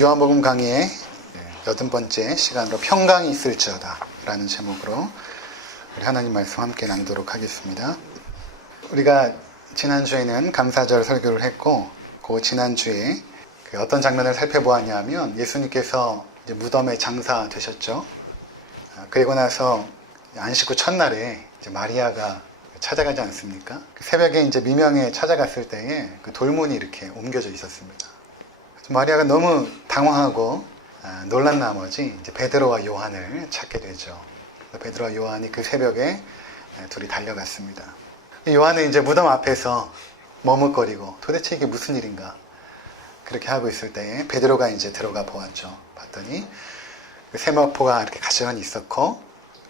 요한복음 강의의 8번째 시간으로 평강이 있을지어다 라는 제목으로 우리 하나님 말씀 함께 나누도록 하겠습니다. 우리가 지난주에는 감사절 설교를 했고, 그 지난주에 어떤 장면을 살펴보았냐 하면 예수님께서 이제 무덤에 장사되셨죠. 그리고 나서 안식 후 첫날에 이제 마리아가 찾아가지 않습니까? 새벽에 이제 미명에 찾아갔을 때에 그 돌문이 이렇게 옮겨져 있었습니다. 마리아가 너무 당황하고 놀란 나머지 이제 베드로와 요한을 찾게 되죠. 베드로와 요한이 그 새벽에 둘이 달려갔습니다. 요한은 이제 무덤 앞에서 머뭇거리고 도대체 이게 무슨 일인가 그렇게 하고 있을 때에 베드로가 이제 들어가 보았죠. 봤더니 그 세마포가 이렇게 가시런히 있었고,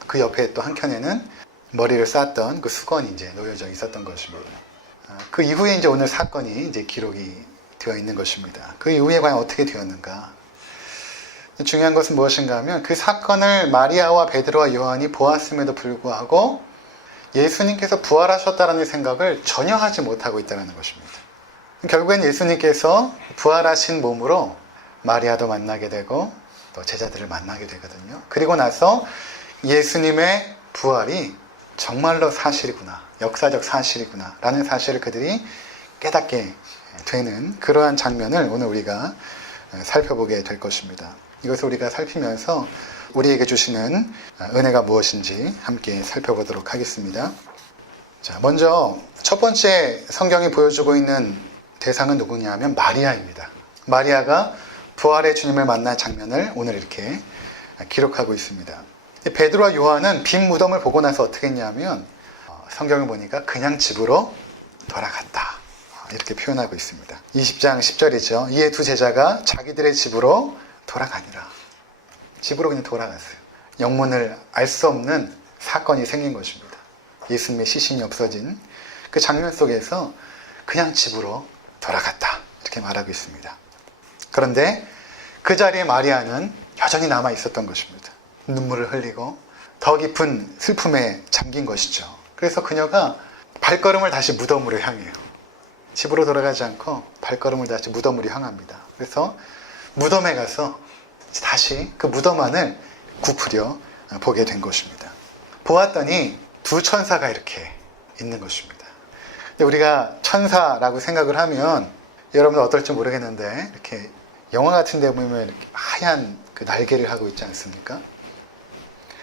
그 옆에 또 한켠에는 머리를 쌌던 그 수건이 이제 놓여져 있었던 것입니다. 그 이후에 이제 오늘 사건이 이제 기록이 되어 있는 것입니다. 그 이후에 과연 어떻게 되었는가? 중요한 것은 무엇인가 하면 그 사건을 마리아와 베드로와 요한이 보았음에도 불구하고 예수님께서 부활하셨다는 생각을 전혀 하지 못하고 있다는 것입니다. 결국엔 예수님께서 부활하신 몸으로 마리아도 만나게 되고 또 제자들을 만나게 되거든요. 그리고 나서 예수님의 부활이 정말로 사실이구나, 역사적 사실이구나 라는 사실을 그들이 깨닫게 되는 그러한 장면을 오늘 우리가 살펴보게 될 것입니다. 이것을 우리가 살피면서 우리에게 주시는 은혜가 무엇인지 함께 살펴보도록 하겠습니다. 자, 먼저 첫 번째 성경이 보여주고 있는 대상은 누구냐 하면 마리아입니다. 마리아가 부활의 주님을 만난 장면을 오늘 이렇게 기록하고 있습니다. 베드로와 요한은 빈 무덤을 보고 나서 어떻게 했냐면 성경을 보니까 그냥 집으로 돌아갔다 이렇게 표현하고 있습니다. 20장 10절이죠. 이에 두 제자가 자기들의 집으로 돌아가니라. 집으로 그냥 돌아갔어요. 영문을 알 수 없는 사건이 생긴 것입니다. 예수님의 시신이 없어진 그 장면 속에서 그냥 집으로 돌아갔다 이렇게 말하고 있습니다. 그런데 그 자리에 마리아는 여전히 남아 있었던 것입니다. 눈물을 흘리고 더 깊은 슬픔에 잠긴 것이죠. 그래서 그녀가 발걸음을 다시 무덤으로 향해요. 집으로 돌아가지 않고 발걸음을 다시 무덤으로 향합니다. 그래서 무덤에 가서 다시 그 무덤 안을 굽으려 보게 된 것입니다. 보았더니 두 천사가 이렇게 있는 것입니다. 우리가 천사라고 생각을 하면 여러분들 어떨지 모르겠는데 이렇게 영화 같은 데 보면 이렇게 하얀 그 날개를 하고 있지 않습니까?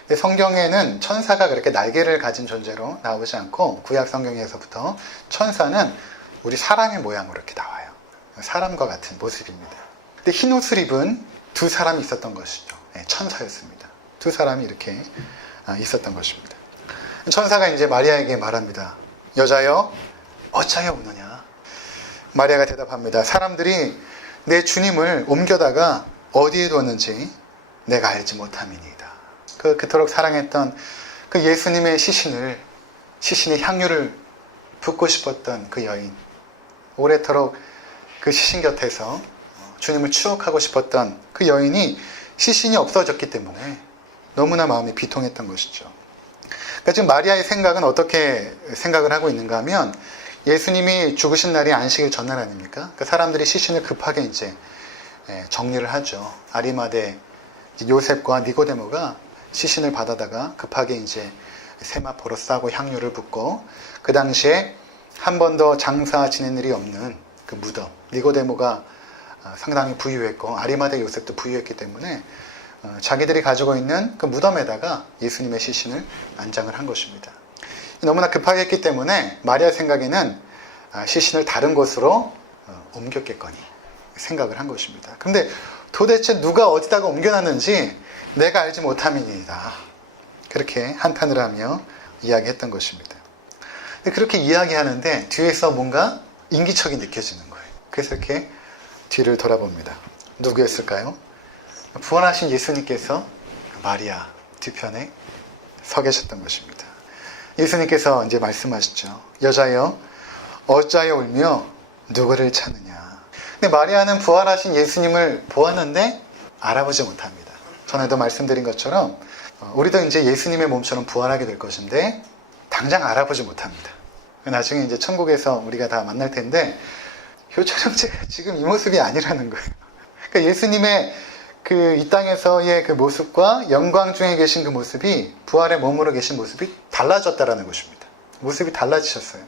근데 성경에는 천사가 그렇게 날개를 가진 존재로 나오지 않고 구약 성경에서부터 천사는 우리 사람의 모양으로 이렇게 나와요. 사람과 같은 모습입니다. 근데 흰 옷을 입은 두 사람이 있었던 것이죠. 네, 천사였습니다. 두 사람이 이렇게 있었던 것입니다. 천사가 이제 마리아에게 말합니다. 여자여, 어찌하여 우느냐? 마리아가 대답합니다. 사람들이 내 주님을 옮겨다가 어디에 두었는지 내가 알지 못함이니이다. 그토록 사랑했던 그 예수님의 시신의 향유를 붓고 싶었던 그 여인, 오래도록 그 시신 곁에서 주님을 추억하고 싶었던 그 여인이 시신이 없어졌기 때문에 너무나 마음이 비통했던 것이죠. 그러니까 지금 마리아의 생각은 어떻게 생각을 하고 있는가 하면 예수님이 죽으신 날이 안식일 전날 아닙니까? 그 사람들이 시신을 급하게 이제 정리를 하죠. 아리마대 요셉과 니고데모가 시신을 받아다가 급하게 이제 세마포로 싸고 향유를 붓고, 그 당시에 한 번도 장사 지낸 일이 없는 그 무덤, 니고데모가 상당히 부유했고 아리마대 요셉도 부유했기 때문에 자기들이 가지고 있는 그 무덤에다가 예수님의 시신을 안장을 한 것입니다. 너무나 급하게 했기 때문에 마리아 생각에는 시신을 다른 곳으로 옮겼겠거니 생각을 한 것입니다. 그런데 도대체 누가 어디다가 옮겨놨는지 내가 알지 못함이니이다. 그렇게 한탄을 하며 이야기했던 것입니다. 그렇게 이야기하는데 뒤에서 뭔가 인기척이 느껴지는 거예요. 그래서 이렇게 뒤를 돌아봅니다. 누구였을까요? 부활하신 예수님께서 마리아 뒤편에 서 계셨던 것입니다. 예수님께서 이제 말씀하시죠. 여자여, 어찌하여 울며 누구를 찾느냐? 근데 마리아는 부활하신 예수님을 보았는데 알아보지 못합니다. 전에도 말씀드린 것처럼 우리도 이제 예수님의 몸처럼 부활하게 될 것인데 당장 알아보지 못합니다. 나중에 이제 천국에서 우리가 다 만날 텐데 효철 형제가 지금 이 모습이 아니라는 거예요. 그러니까 예수님의 그 이 땅에서의 그 모습과 영광 중에 계신 그 모습이 부활의 몸으로 계신 모습이 달라졌다라는 것입니다. 모습이 달라지셨어요.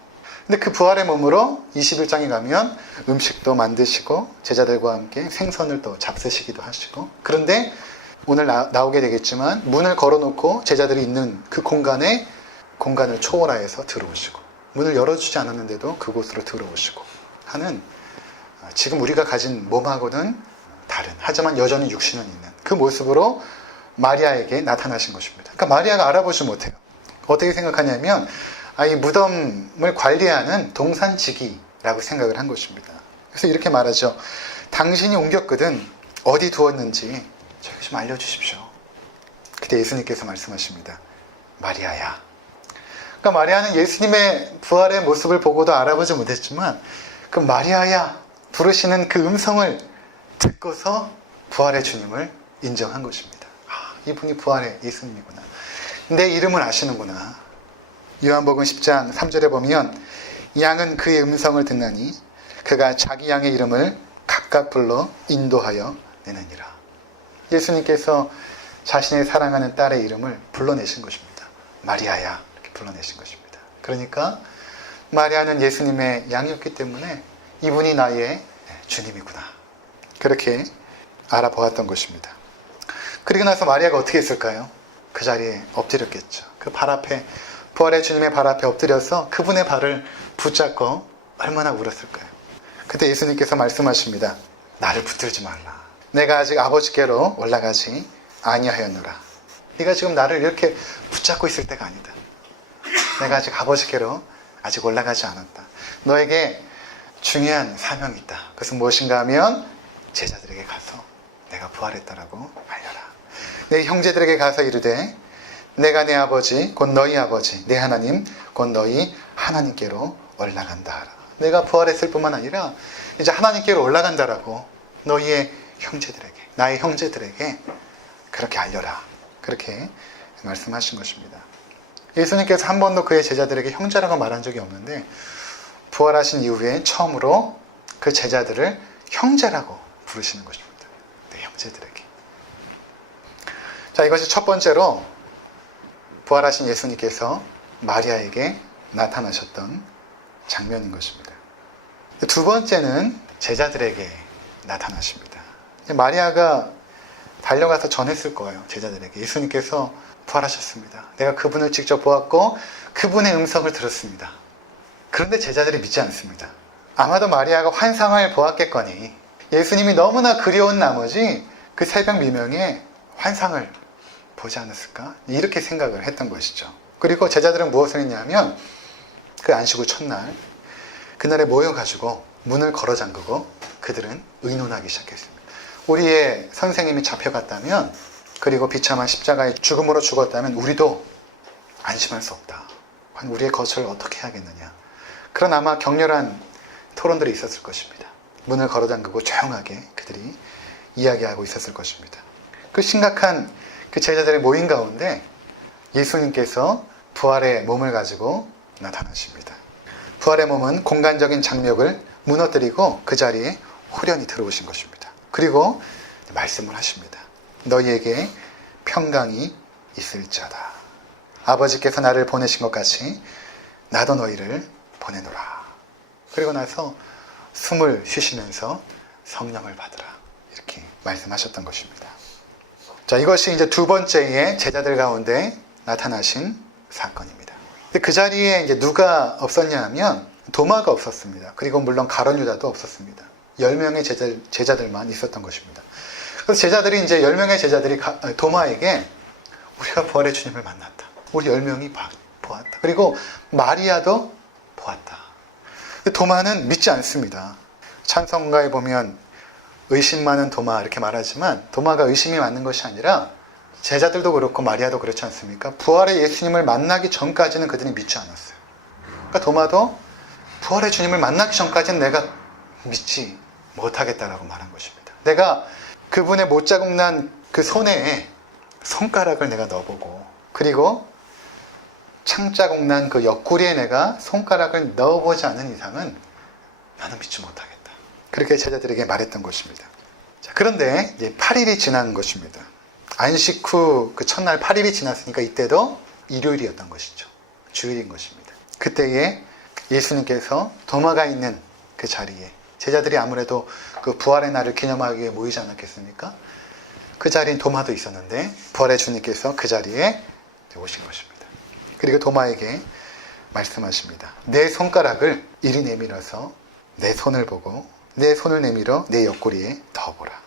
근데 그 부활의 몸으로 21장에 가면 음식도 만드시고 제자들과 함께 생선을 또 잡수시기도 하시고, 그런데 오늘 나오게 되겠지만 문을 걸어놓고 제자들이 있는 그 공간을 초월하여서 들어오시고, 문을 열어주지 않았는데도 그곳으로 들어오시고 하는, 지금 우리가 가진 몸하고는 다른, 하지만 여전히 육신은 있는 그 모습으로 마리아에게 나타나신 것입니다. 그러니까 마리아가 알아보지 못해요. 어떻게 생각하냐면 이 무덤을 관리하는 동산지기라고 생각을 한 것입니다. 그래서 이렇게 말하죠. 당신이 옮겼거든 어디 두었는지 저에게 좀 알려주십시오. 그때 예수님께서 말씀하십니다. 마리아야. 그러니까 마리아는 예수님의 부활의 모습을 보고도 알아보지 못했지만 그 마리아야 부르시는 그 음성을 듣고서 부활의 주님을 인정한 것입니다. 이분이 부활의 예수님이구나. 내 이름을 아시는구나. 요한복음 10장 3절에 보면 양은 그의 음성을 듣나니 그가 자기 양의 이름을 각각 불러 인도하여 내느니라. 예수님께서 자신의 사랑하는 딸의 이름을 불러내신 것입니다. 마리아야 이렇게 불러내신 것입니다. 그러니까 마리아는 예수님의 양이었기 때문에 이분이 나의 주님이구나. 그렇게 알아보았던 것입니다. 그리고 나서 마리아가 어떻게 했을까요? 그 자리에 엎드렸겠죠. 그 발 앞에, 부활의 주님의 발 앞에 엎드려서 그분의 발을 붙잡고 얼마나 울었을까요? 그때 예수님께서 말씀하십니다. 나를 붙들지 말라. 내가 아직 아버지께로 올라가지 아니하였노라. 네가 지금 나를 이렇게 붙잡고 있을 때가 아니다. 내가 아직 아버지께로 아직 올라가지 않았다. 너에게 중요한 사명이 있다. 그것은 무엇인가 하면 제자들에게 가서 내가 부활했다라고 알려라. 내 형제들에게 가서 이르되 내가 내 아버지 곧 너희 아버지 내 하나님 곧 너희 하나님께로 올라간다 하라. 내가 부활했을 뿐만 아니라 이제 하나님께로 올라간다라고 너희의 형제들에게, 나의 형제들에게 그렇게 알려라. 그렇게 말씀하신 것입니다. 예수님께서 한 번도 그의 제자들에게 형제라고 말한 적이 없는데 부활하신 이후에 처음으로 그 제자들을 형제라고 부르시는 것입니다. 내 형제들에게. 자, 이것이 첫 번째로 부활하신 예수님께서 마리아에게 나타나셨던 장면인 것입니다. 두 번째는 제자들에게 나타나십니다. 마리아가 달려가서 전했을 거예요. 제자들에게. 예수님께서 부활하셨습니다. 내가 그분을 직접 보았고 그분의 음성을 들었습니다. 그런데 제자들이 믿지 않습니다. 아마도 마리아가 환상을 보았겠거니 예수님이 너무나 그리운 나머지 그 새벽 미명에 환상을 보지 않았을까? 이렇게 생각을 했던 것이죠. 그리고 제자들은 무엇을 했냐면 그 안식 후 첫날 그날에 모여가지고 문을 걸어 잠그고 그들은 의논하기 시작했습니다. 우리의 선생님이 잡혀갔다면 그리고 비참한 십자가의 죽음으로 죽었다면 우리도 안심할 수 없다. 우리의 거처를 어떻게 해야겠느냐. 그런 아마 격렬한 토론들이 있었을 것입니다. 문을 걸어 잠그고 조용하게 그들이 이야기하고 있었을 것입니다. 그 심각한 그 제자들의 모임 가운데 예수님께서 부활의 몸을 가지고 나타나십니다. 부활의 몸은 공간적인 장벽을 무너뜨리고 그 자리에 후련히 들어오신 것입니다. 그리고 말씀을 하십니다. 너희에게 평강이 있을지어다. 아버지께서 나를 보내신 것 같이 나도 너희를 보내노라. 그리고 나서 숨을 쉬시면서 성령을 받으라. 이렇게 말씀하셨던 것입니다. 자, 이것이 이제 두 번째의 제자들 가운데 나타나신 사건입니다. 근데 그 자리에 이제 누가 없었냐 하면 도마가 없었습니다. 그리고 물론 가룟 유다도 없었습니다. 10명의 제자들만 있었던 것입니다. 그래서 제자들이 이제 10명의 제자들이 도마에게 우리가 부활의 주님을 만났다. 우리 10명이 보았다. 그리고 마리아도 보았다. 도마는 믿지 않습니다. 찬송가에 보면 의심 많은 도마 이렇게 말하지만 도마가 의심이 많은 것이 아니라 제자들도 그렇고 마리아도 그렇지 않습니까? 부활의 예수님을 만나기 전까지는 그들이 믿지 않았어요. 그러니까 도마도 부활의 주님을 만나기 전까지는 내가 믿지 못하겠다라고 말한 것입니다. 내가 그분의 못자국 난 그 손에 손가락을 내가 넣어보고 그리고 창자국 난 그 옆구리에 내가 손가락을 넣어보지 않은 이상은 나는 믿지 못하겠다. 그렇게 제자들에게 말했던 것입니다. 자, 그런데 이제 8일이 지난 것입니다. 안식 후 그 첫날 8일이 지났으니까 이때도 일요일이었던 것이죠. 주일인 것입니다. 그때에 예수님께서 도마가 있는 그 자리에, 제자들이 아무래도 그 부활의 날을 기념하기 위해 모이지 않았겠습니까? 그 자리엔 도마도 있었는데 부활의 주님께서 그 자리에 오신 것입니다. 그리고 도마에게 말씀하십니다. 내 손가락을 이리 내밀어서 내 손을 보고 내 손을 내밀어 내 옆구리에 넣어보라.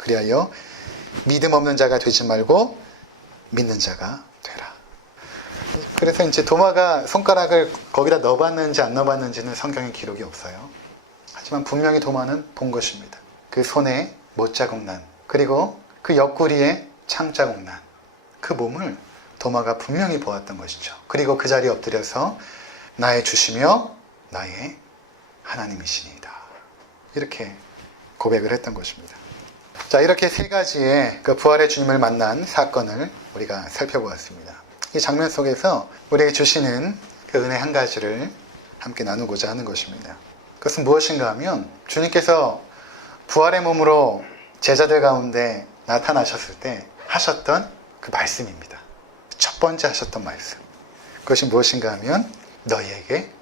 그리하여 믿음 없는 자가 되지 말고 믿는 자가 되라. 그래서 이제 도마가 손가락을 거기다 넣어봤는지 안 넣어봤는지는 성경에 기록이 없어요. 하지만 분명히 도마는 본 것입니다. 그 손에 못자국난, 그리고 그 옆구리에 창자국난, 그 몸을 도마가 분명히 보았던 것이죠. 그리고 그 자리에 엎드려서 나의 주시며 나의 하나님이시니이다, 이렇게 고백을 했던 것입니다. 자, 이렇게 세 가지의 그 부활의 주님을 만난 사건을 우리가 살펴보았습니다. 이 장면 속에서 우리에게 주시는 그 은혜 한 가지를 함께 나누고자 하는 것입니다. 그것은 무엇인가 하면 주님께서 부활의 몸으로 제자들 가운데 나타나셨을 때 하셨던 그 말씀입니다. 첫 번째 하셨던 말씀. 그것이 무엇인가 하면 너희에게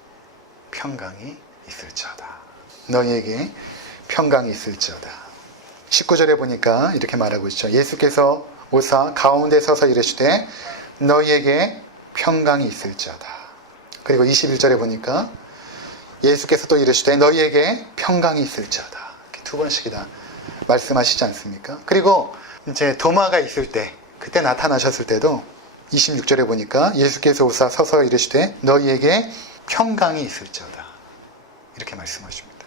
평강이 있을지어다. 너희에게 평강이 있을지어다. 19절에 보니까 이렇게 말하고 있죠. 예수께서 오사 가운데 서서 이르시되 너희에게 평강이 있을지어다. 그리고 21절에 보니까 예수께서 또 이르시되 너희에게 평강이 있을지어다. 이렇게 두 번씩이나 말씀하시지 않습니까? 그리고 이제 도마가 있을 때, 그때 나타나셨을 때도 26절에 보니까 예수께서 오사 서서 이르시되 너희에게 평강이 있을지어다, 이렇게 말씀하십니다.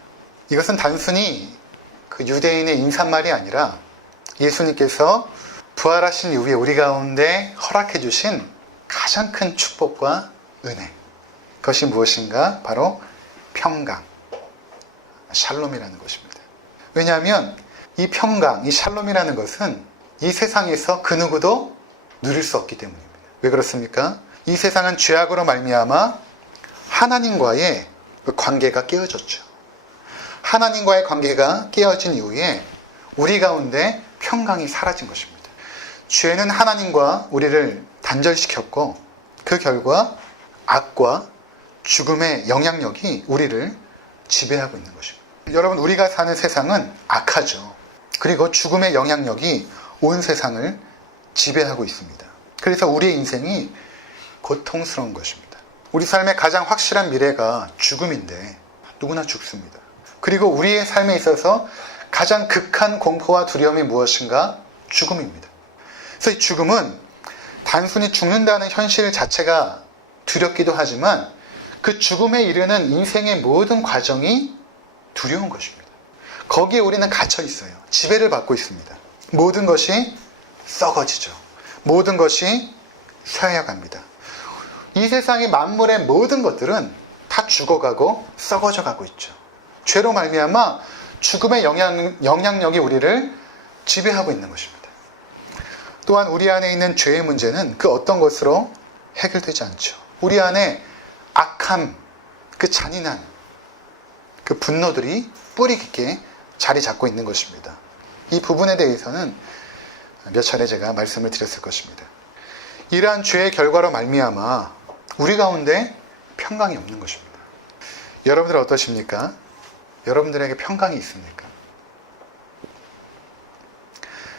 이것은 단순히 그 유대인의 인사말이 아니라 예수님께서 부활하신 이후에 우리 가운데 허락해 주신 가장 큰 축복과 은혜, 그것이 무엇인가? 바로 평강, 샬롬이라는 것입니다. 왜냐하면 이 평강, 이 샬롬이라는 것은 이 세상에서 그 누구도 누릴 수 없기 때문입니다. 왜 그렇습니까? 이 세상은 죄악으로 말미암아 하나님과의 그 관계가 깨어졌죠. 하나님과의 관계가 깨어진 이후에 우리 가운데 평강이 사라진 것입니다. 죄는 하나님과 우리를 단절시켰고 그 결과 악과 죽음의 영향력이 우리를 지배하고 있는 것입니다. 여러분, 우리가 사는 세상은 악하죠. 그리고 죽음의 영향력이 온 세상을 지배하고 있습니다. 그래서 우리의 인생이 고통스러운 것입니다. 우리 삶의 가장 확실한 미래가 죽음인데 누구나 죽습니다. 그리고 우리의 삶에 있어서 가장 극한 공포와 두려움이 무엇인가? 죽음입니다. 그래서 이 죽음은 단순히 죽는다는 현실 자체가 두렵기도 하지만 그 죽음에 이르는 인생의 모든 과정이 두려운 것입니다. 거기에 우리는 갇혀 있어요. 지배를 받고 있습니다. 모든 것이 썩어지죠. 모든 것이 쇠하여갑니다. 이 세상의 만물의 모든 것들은 다 죽어가고 썩어져 가고 있죠. 죄로 말미암아 죽음의 영향력이 우리를 지배하고 있는 것입니다. 또한 우리 안에 있는 죄의 문제는 그 어떤 것으로 해결되지 않죠. 우리 안에 악함, 그 잔인한 그 분노들이 뿌리 깊게 자리 잡고 있는 것입니다. 이 부분에 대해서는 몇 차례 제가 말씀을 드렸을 것입니다. 이러한 죄의 결과로 말미암아 우리 가운데 평강이 없는 것입니다. 여러분들 어떠십니까? 여러분들에게 평강이 있습니까?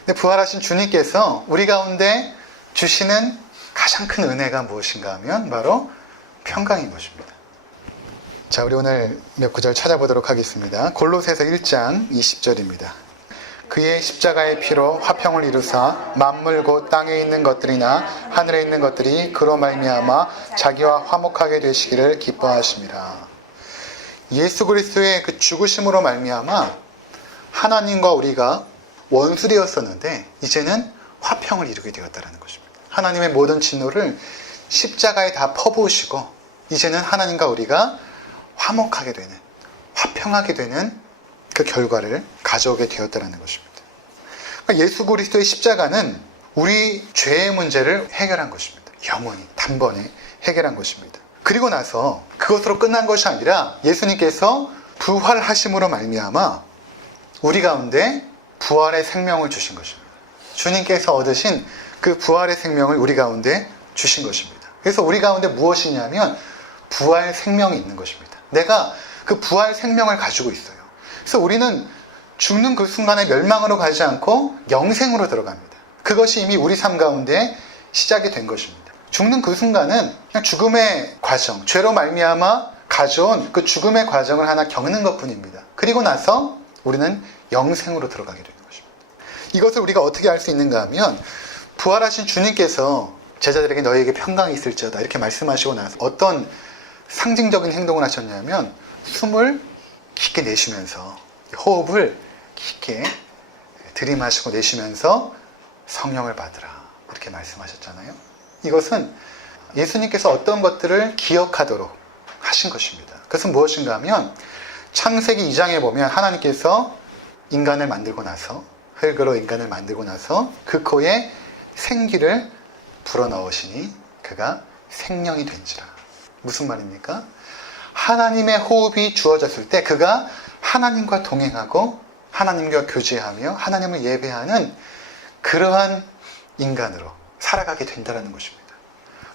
근데 부활하신 주님께서 우리 가운데 주시는 가장 큰 은혜가 무엇인가 하면 바로 평강인 것입니다. 자, 우리 오늘 몇 구절 찾아보도록 하겠습니다. 골로새서 1장 20절입니다. 그의 십자가의 피로 화평을 이루사 만물 곧 땅에 있는 것들이나 하늘에 있는 것들이 그로 말미암아 자기와 화목하게 되시기를 기뻐하심이라. 예수 그리스도의 그 죽으심으로 말미암아 하나님과 우리가 원수되었었는데 이제는 화평을 이루게 되었다는 것입니다. 하나님의 모든 진노를 십자가에 다 퍼부으시고 이제는 하나님과 우리가 화목하게 되는, 화평하게 되는 그 결과를 가져오게 되었다는 것입니다. 그러니까 예수 그리스도의 십자가는 우리 죄의 문제를 해결한 것입니다. 영원히 단번에 해결한 것입니다. 그리고 나서 그것으로 끝난 것이 아니라 예수님께서 부활하심으로 말미암아 우리 가운데 부활의 생명을 주신 것입니다. 주님께서 얻으신 그 부활의 생명을 우리 가운데 주신 것입니다. 그래서 우리 가운데 무엇이냐면 부활 생명이 있는 것입니다. 내가 그 부활 생명을 가지고 있어요. 그래서 우리는 죽는 그 순간에 멸망으로 가지 않고 영생으로 들어갑니다. 그것이 이미 우리 삶 가운데 시작이 된 것입니다. 죽는 그 순간은 그냥 죽음의 과정, 죄로 말미암아 가져온 그 죽음의 과정을 하나 겪는 것뿐입니다. 그리고 나서 우리는 영생으로 들어가게 되는 것입니다. 이것을 우리가 어떻게 알 수 있는가 하면 부활하신 주님께서 제자들에게 너희에게 평강이 있을지어다 이렇게 말씀하시고 나서 어떤 상징적인 행동을 하셨냐면 숨을 깊게 내쉬면서 호흡을 깊게 들이마시고 내쉬면서 성령을 받으라 이렇게 말씀하셨잖아요. 이것은 예수님께서 어떤 것들을 기억하도록 하신 것입니다. 그것은 무엇인가 하면 창세기 2장에 보면 하나님께서 인간을 만들고 나서 흙으로 인간을 만들고 나서 그 코에 생기를 불어넣으시니 그가 생명이 된지라. 무슨 말입니까? 하나님의 호흡이 주어졌을 때 그가 하나님과 동행하고 하나님과 교제하며 하나님을 예배하는 그러한 인간으로 살아가게 된다는 것입니다.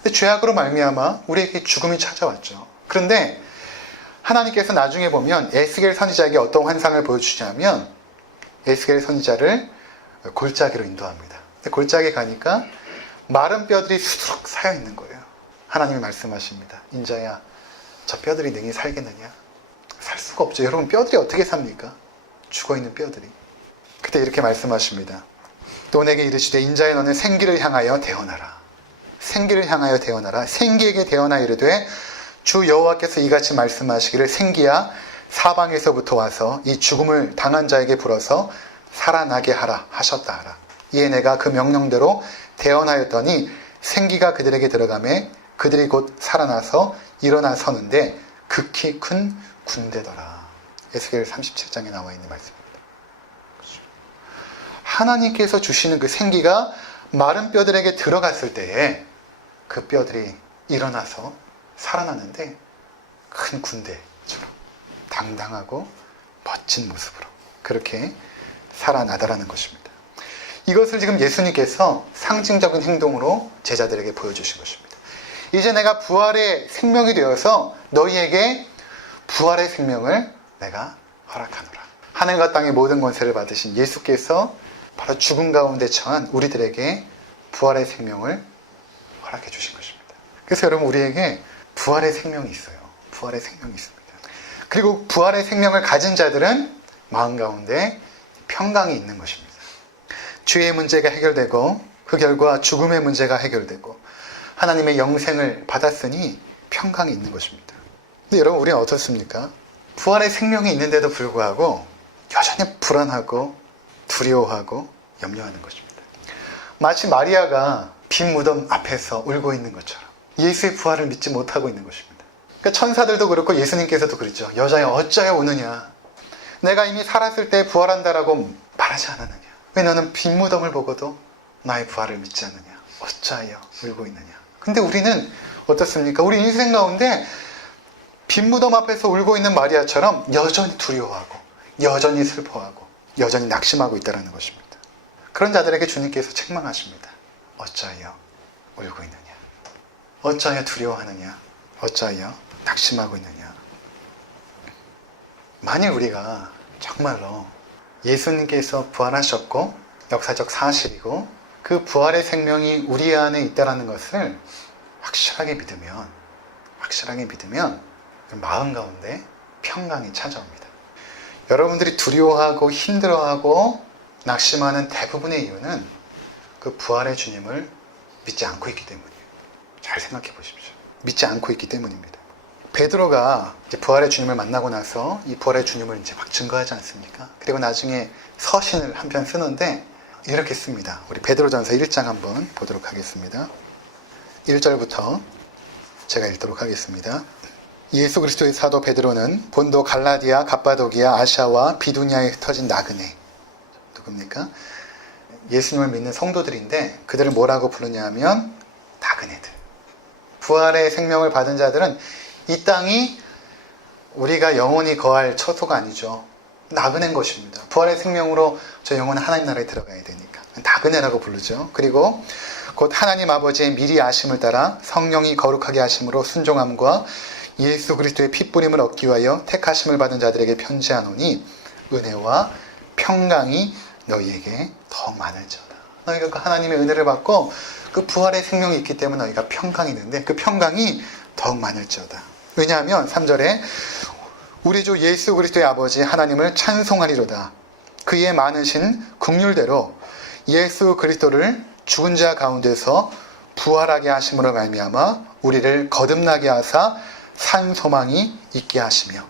근데 죄악으로 말미암아 우리에게 죽음이 찾아왔죠. 그런데 하나님께서 나중에 보면 에스겔 선지자에게 어떤 환상을 보여주냐면 에스겔 선지자를 골짜기로 인도합니다. 골짜기에 가니까 마른 뼈들이 수두룩 쌓여 있는 거예요. 하나님이 말씀하십니다. 인자야, 저 뼈들이 능히 살겠느냐? 살 수가 없죠. 여러분, 뼈들이 어떻게 삽니까? 죽어있는 뼈들이. 그때 이렇게 말씀하십니다. 또 내게 이르시되 인자야 너는 생기를 향하여 대언하라. 생기를 향하여 대언하라. 생기에게 대언하여 이르되 주 여호와께서 이같이 말씀하시기를 생기야 사방에서부터 와서 이 죽음을 당한 자에게 불어서 살아나게 하라 하셨다 하라. 이에 내가 그 명령대로 대언하였더니 생기가 그들에게 들어가매 그들이 곧 살아나서 일어나 서는데 극히 큰 군대더라. 에스겔 37장에 나와 있는 말씀입니다. 하나님께서 주시는 그 생기가 마른 뼈들에게 들어갔을 때에 그 뼈들이 일어나서 살아나는데 큰 군대처럼 당당하고 멋진 모습으로 그렇게 살아나다라는 것입니다. 이것을 지금 예수님께서 상징적인 행동으로 제자들에게 보여주신 것입니다. 이제 내가 부활의 생명이 되어서 너희에게 부활의 생명을 내가 허락하노라. 하늘과 땅의 모든 권세를 받으신 예수께서 바로 죽음 가운데 처한 우리들에게 부활의 생명을 허락해 주신 것입니다. 그래서 여러분 우리에게 부활의 생명이 있어요. 부활의 생명이 있습니다. 그리고 부활의 생명을 가진 자들은 마음 가운데 평강이 있는 것입니다. 죄의 문제가 해결되고 그 결과 죽음의 문제가 해결되고 하나님의 영생을 받았으니 평강이 있는 것입니다. 근데 여러분 우리는 어떻습니까? 부활의 생명이 있는데도 불구하고 여전히 불안하고 두려워하고 염려하는 것입니다. 마치 마리아가 빈 무덤 앞에서 울고 있는 것처럼 예수의 부활을 믿지 못하고 있는 것입니다. 그러니까 천사들도 그렇고 예수님께서도 그랬죠. 여자여 어찌하여 우느냐? 내가 이미 살았을 때 부활한다라고 말하지 않았느냐? 왜 너는 빈 무덤을 보고도 나의 부활을 믿지 않느냐? 어찌하여 울고 있느냐? 근데 우리는 어떻습니까? 우리 인생 가운데 빈 무덤 앞에서 울고 있는 마리아처럼 여전히 두려워하고 여전히 슬퍼하고 여전히 낙심하고 있다는 것입니다. 그런 자들에게 주님께서 책망하십니다. 어찌하여 울고 있느냐? 어찌하여 두려워하느냐? 어찌하여 낙심하고 있느냐? 만일 우리가 정말로 예수님께서 부활하셨고 역사적 사실이고 그 부활의 생명이 우리 안에 있다는 것을 확실하게 믿으면 마음 가운데 평강이 찾아옵니다. 여러분들이 두려워하고 힘들어하고 낙심하는 대부분의 이유는 그 부활의 주님을 믿지 않고 있기 때문이에요. 잘 생각해 보십시오. 믿지 않고 있기 때문입니다. 베드로가 이제 부활의 주님을 만나고 나서 이 부활의 주님을 이제 막 증거하지 않습니까? 그리고 나중에 서신을 한 편 쓰는데 이렇게 씁니다. 우리 베드로전서 1장 한번 보도록 하겠습니다. 1절부터 제가 읽도록 하겠습니다. 예수 그리스도의 사도 베드로는 본도 갈라디아, 갑바도기아, 아시아와 비두니아에 흩어진 나그네. 누굽니까? 예수님을 믿는 성도들인데 그들을 뭐라고 부르냐 하면 나그네들. 부활의 생명을 받은 자들은 이 땅이 우리가 영원히 거할 처소가 아니죠. 나그네인 것입니다. 부활의 생명으로 저 영혼은 하나님 나라에 들어가야 되니까 나그네라고 부르죠. 그리고 곧 하나님 아버지의 미리 아심을 따라 성령이 거룩하게 하심으로 순종함과 예수 그리스도의 핏부림을 얻기 위하여 택하심을 받은 자들에게 편지하노니 은혜와 평강이 너희에게 더욱 많을지어다. 너희가 그 하나님의 은혜를 받고 그 부활의 생명이 있기 때문에 너희가 평강이 있는데 그 평강이 더욱 많을지어다. 왜냐하면 3절에 우리 주 예수 그리스도의 아버지 하나님을 찬송하리로다. 그의 많으신 긍휼대로 예수 그리스도를 죽은 자 가운데서 부활하게 하심으로 말미암아 우리를 거듭나게 하사 산 소망이 있게 하시며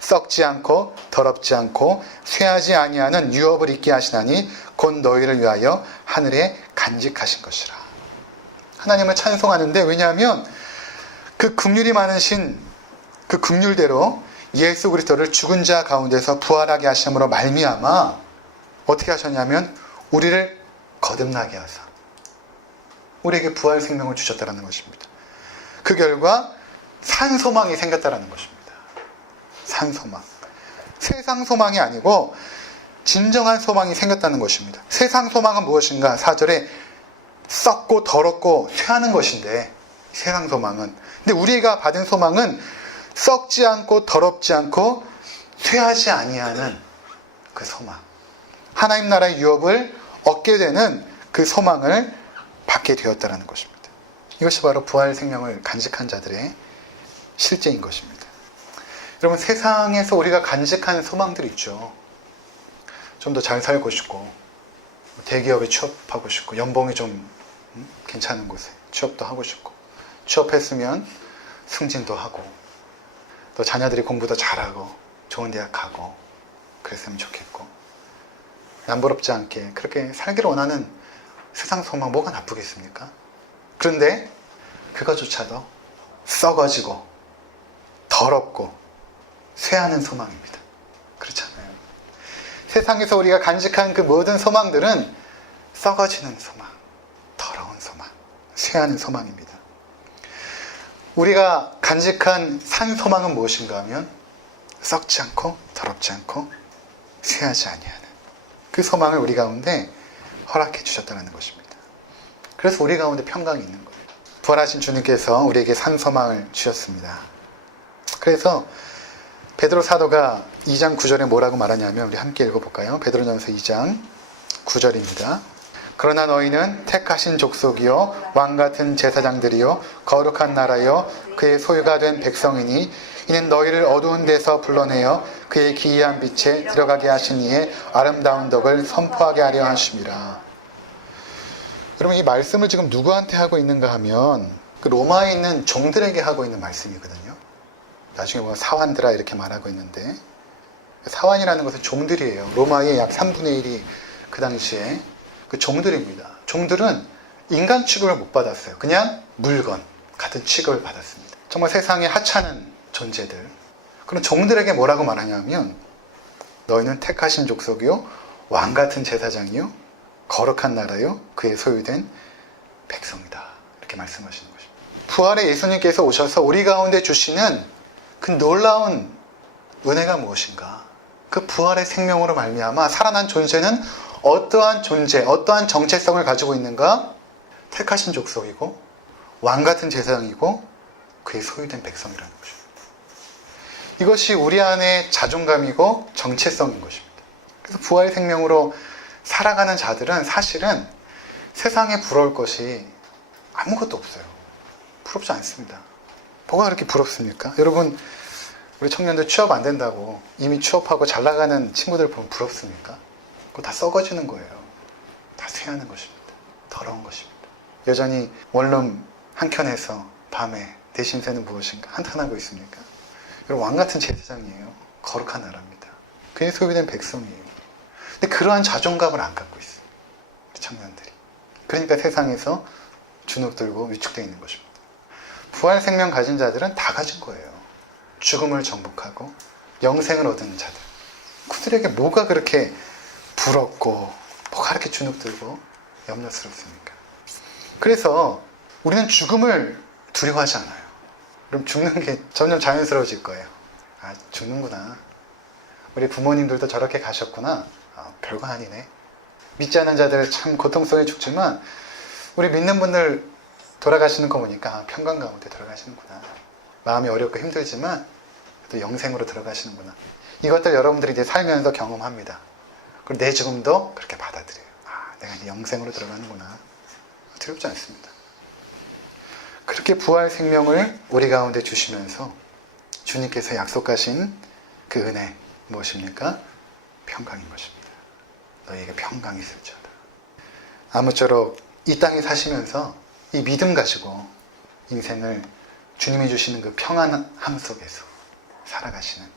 썩지 않고 더럽지 않고 쇠하지 아니하는 유업을 있게 하시나니 곧 너희를 위하여 하늘에 간직하신 것이라. 하나님을 찬송하는데 왜냐하면 그 긍휼이 많으신 그 긍휼대로 예수 그리스도를 죽은 자 가운데서 부활하게 하심으로 말미암아 어떻게 하셨냐면 우리를 거듭나게 하사 우리에게 부활 생명을 주셨다는 것입니다. 그 결과 산 소망이 생겼다는 것입니다. 산 소망. 세상 소망이 아니고 진정한 소망이 생겼다는 것입니다. 세상 소망은 무엇인가? 4절에 썩고 더럽고 쇠하는 것인데 세상 소망은. 근데 우리가 받은 소망은 썩지 않고 더럽지 않고 쇠하지 아니하는 그 소망. 하나님 나라의 유업을 얻게 되는 그 소망을 받게 되었다는 것입니다. 이것이 바로 부활 생명을 간직한 자들의 실제인 것입니다. 여러분, 세상에서 우리가 간직한 소망들이 있죠. 좀 더 잘 살고 싶고 대기업에 취업하고 싶고 연봉이 좀 괜찮은 곳에 취업도 하고 싶고 취업했으면 승진도 하고 또 자녀들이 공부도 잘하고 좋은 대학 가고 그랬으면 좋겠고 남부럽지 않게 그렇게 살기를 원하는 세상 소망 뭐가 나쁘겠습니까? 그런데 그것조차도 썩어지고 더럽고 쇠하는 소망입니다. 그렇잖아요. 세상에서 우리가 간직한 그 모든 소망들은 썩어지는 소망, 더러운 소망, 쇠하는 소망입니다. 우리가 간직한 산 소망은 무엇인가 하면 썩지 않고 더럽지 않고 쇠하지 아니하는 그 소망을 우리 가운데 허락해 주셨다는 것입니다. 그래서 우리 가운데 평강이 있는 거예요. 부활하신 주님께서 우리에게 산 소망을 주셨습니다. 그래서 베드로 사도가 2장 9절에 뭐라고 말하냐면 우리 함께 읽어볼까요? 베드로전서 2장 9절입니다. 그러나 너희는 택하신 족속이요 왕같은 제사장들이요 거룩한 나라요 그의 소유가 된 백성이니 이는 너희를 어두운 데서 불러내어 그의 기이한 빛에 들어가게 하신 이의 아름다운 덕을 선포하게 하려 하심이라. 여러분, 이 말씀을 지금 누구한테 하고 있는가 하면 그 로마에 있는 종들에게 하고 있는 말씀이거든요. 나중에 뭐 사환들아 이렇게 말하고 있는데 사환이라는 것은 종들이에요. 로마의 약 3분의 1이 그 당시에 그 종들입니다. 종들은 인간 취급을 못 받았어요. 그냥 물건 같은 취급을 받았습니다. 정말 세상에 하찮은 존재들. 그럼 종들에게 뭐라고 말하냐면 너희는 택하신 족속이요 왕같은 제사장이요 거룩한 나라요 그의 소유된 백성이다. 이렇게 말씀하시는 것입니다. 부활의 예수님께서 오셔서 우리 가운데 주시는 그 놀라운 은혜가 무엇인가? 그 부활의 생명으로 말미암아 살아난 존재는 어떠한 존재, 어떠한 정체성을 가지고 있는가? 택하신 족속이고 왕같은 제사장이고 그의 소유된 백성이라는 것입니다. 이것이 우리 안의 자존감이고 정체성인 것입니다. 그래서 부활의 생명으로 살아가는 자들은 사실은 세상에 부러울 것이 아무것도 없어요. 부럽지 않습니다. 뭐가 그렇게 부럽습니까? 여러분, 우리 청년들 취업 안 된다고 이미 취업하고 잘 나가는 친구들 보면 부럽습니까? 그거 다 썩어지는 거예요. 다 쇠하는 것입니다. 더러운 것입니다. 여전히 원룸 한켠에서 밤에 대신 새는 무엇인가 한탄하고 있습니까? 여러분, 왕같은 제사장이에요. 거룩한 나라입니다. 그의 소유된 백성이에요. 근데 그러한 자존감을 안 갖고 있어요. 우리 청년들이. 그러니까 세상에서 주눅 들고 위축되어 있는 것입니다. 부활 생명 가진 자들은 다 가진 거예요. 죽음을 정복하고 영생을 얻은 자들. 그들에게 뭐가 그렇게 부럽고 뭐가 그렇게 주눅들고 염려스럽습니까? 그래서 우리는 죽음을 두려워하지 않아요. 그럼 죽는 게 점점 자연스러워질 거예요. 아, 죽는구나. 우리 부모님들도 저렇게 가셨구나. 별거 아니네. 믿지 않는 자들 참 고통 속에 죽지만 우리 믿는 분들 돌아가시는 거 보니까 평강 가운데 돌아가시는구나. 마음이 어렵고 힘들지만 또 영생으로 들어가시는구나. 이것들 여러분들이 이제 살면서 경험합니다. 그리고 내 죽음도 그렇게 받아들여요. 내가 이제 영생으로 들어가는구나. 두렵지 않습니다. 그렇게 부활 생명을 우리 가운데 주시면서 주님께서 약속하신 그 은혜 무엇입니까? 평강인 것입니다. 너희에게 평강이 있을지어다. 아무쪼록 이 땅에 사시면서 이 믿음 가지고 인생을 주님이 주시는 그 평안함 속에서 살아가시는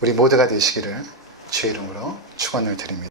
우리 모두가 되시기를 주의 이름으로 축원을 드립니다.